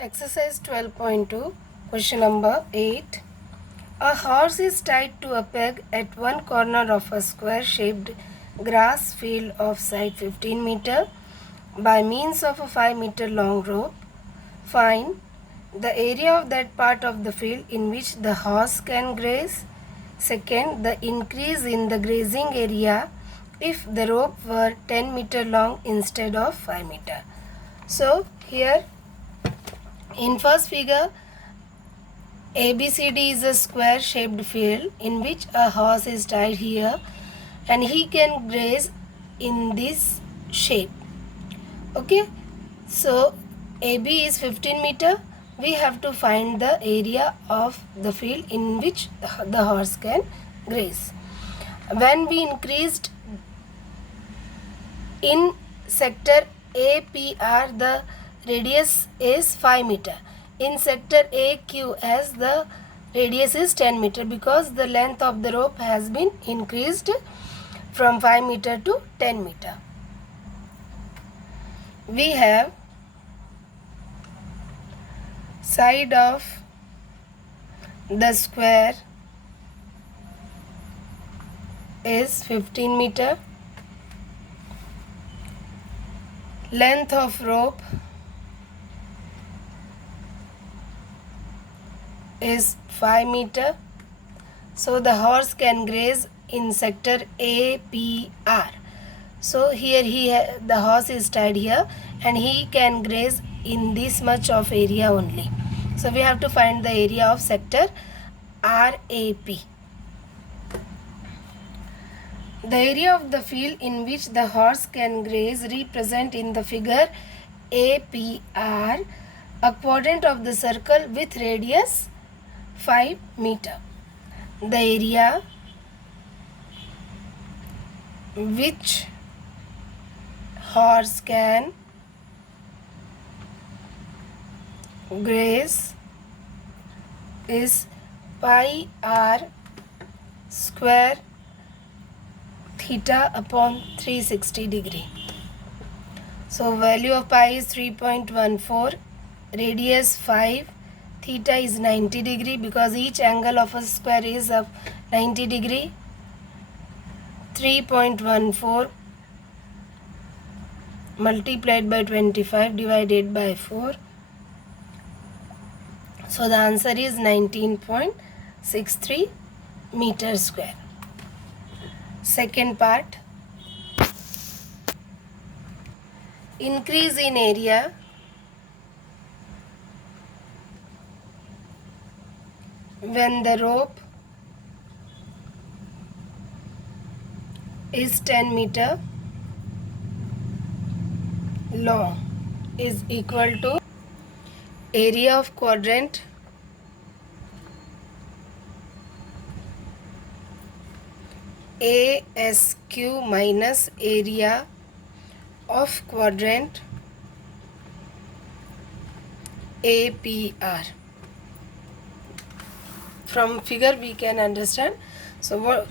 Exercise 12.2, question number 8. A horse is tied to a peg at one corner of a square-shaped grass field of side 15 meter by means of a 5 meter long rope. Find the area of that part of the field in which the horse can graze. Second, the increase in the grazing area if the rope were 10 meter long instead of 5 meter. So here in first figure, ABCD is a square shaped field in which a horse is tied here and he can graze in this shape. Okay, so AB is 15 meter. We have to find the area of the field in which the horse can graze. When we increased in sector APR, the radius is 5 meter. In sector AQS, the radius is 10 meter because the length of the rope has been increased from 5 meter to 10 meter. We have side of the square is 15 meter. Length of rope is 5 meter. So the horse can graze in sector APR. So here the horse is tied here and he can graze in this much of area only. So we have to find the area of sector RAP. The area of the field in which the horse can graze represent in the figure APR a quadrant of the circle with radius 5 meter. The area which horse can graze is pi r square theta upon 360 degree. So value of pi is 3.14, radius 5, theta is 90 degree because each angle of a square is of 90 degree. 3.14 multiplied by 25 divided by 4. So the answer is 19.63 meter square. Second part, increase in area when the rope is 10 meter long is equal to area of quadrant ASQ minus area of quadrant APR. From figure we can understand. So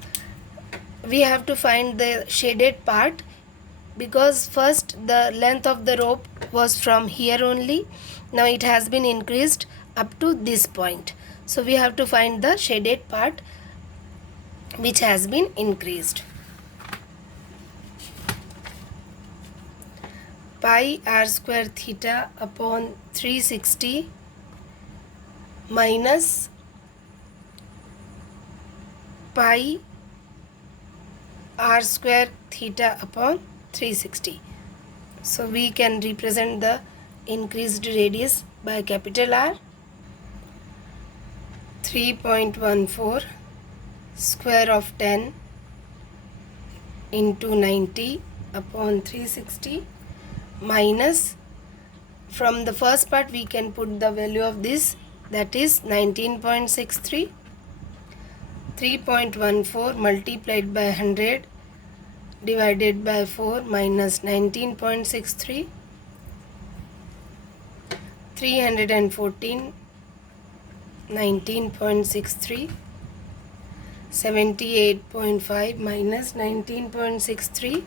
we have to find the shaded part because first the length of the rope was from here only. Now it has been increased up to this point. So we have to find the shaded part which has been increased. Pi r square theta upon 360 minus pi r square theta upon 360. So we can represent the increased radius by capital R. 3.14 square of 10 into 90 upon 360 minus, from the first part we can put the value of this, that is 19.63. 3.14 multiplied by 100 divided by 4 minus 19.63. 314 19.63. 78.5 minus 19.63,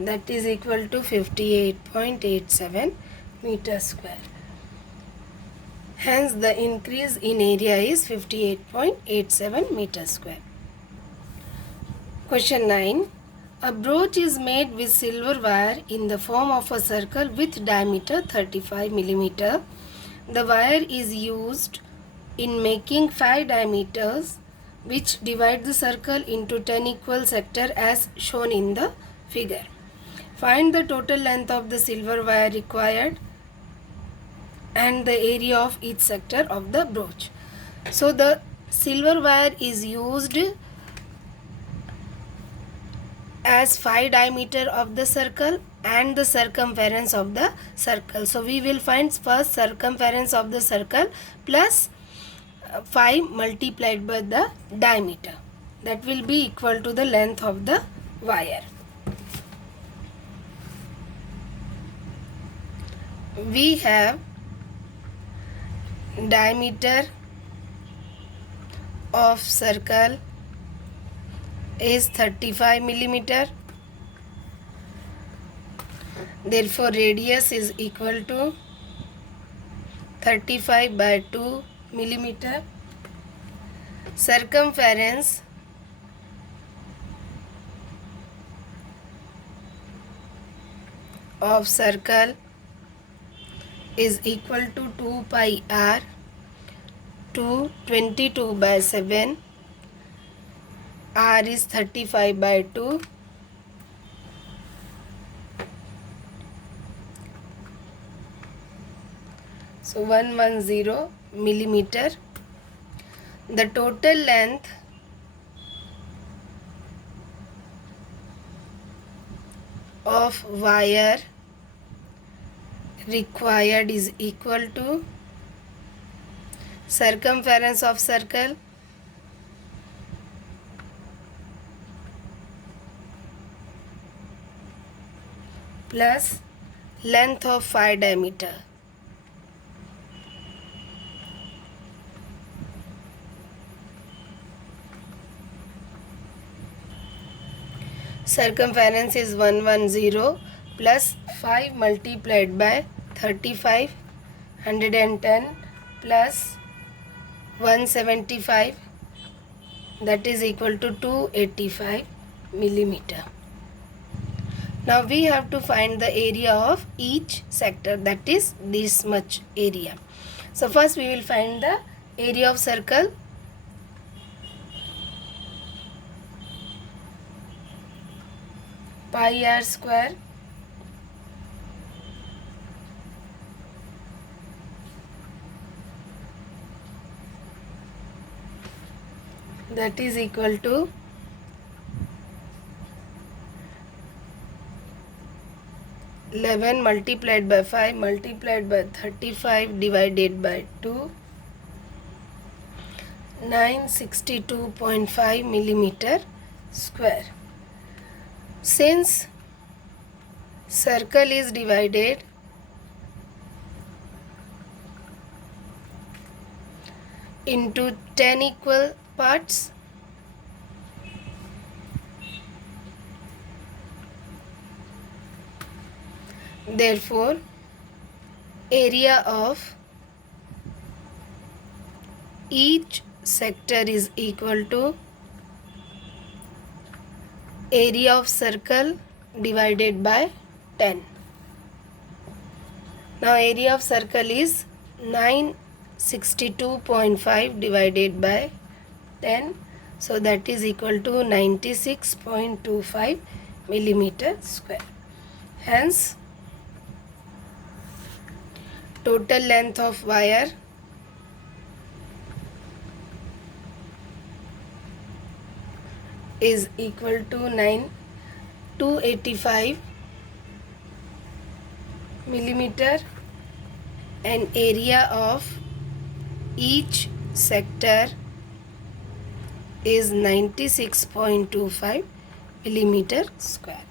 that is equal to 58.87 meter square. Hence, the increase in area is 58.87 meters square. Question 9. A brooch is made with silver wire in the form of a circle with diameter 35 millimeter. The wire is used in making 5 diameters which divide the circle into 10 equal sectors as shown in the figure. Find the total length of the silver wire required and the area of each sector of the brooch. So the silver wire is used as 5 diameter of the circle and the circumference of the circle. So we will find first circumference of the circle plus 5 multiplied by the diameter. That will be equal to the length of the wire. We have diameter of circle is 35 millimeter. Therefore, radius is equal to 35 by 2 millimeter. Circumference of circle is equal to 2 pi r to 22 by 7. R is 35 by 2. So 110 millimeter. The total length of wire required is equal to circumference of circle plus length of 5 diameter. Circumference is 110 plus 5 multiplied by 35, 110 plus 175, that is equal to 285 millimeter. Now we have to find the area of each sector, that is this much area. So first we will find the area of circle. Pi r square that is equal to 11 multiplied by 5 multiplied by 35 divided by 2, 962.5 millimeter square. Since circle is divided into 10 equal parts, therefore area of each sector is equal to area of circle divided by 10. Now area of circle is 962.5 divided by 10, so that is equal to 96.25 millimeter square. Hence total length of wire is equal to 285 millimeter and area of each sector is 96.25 millimeter square.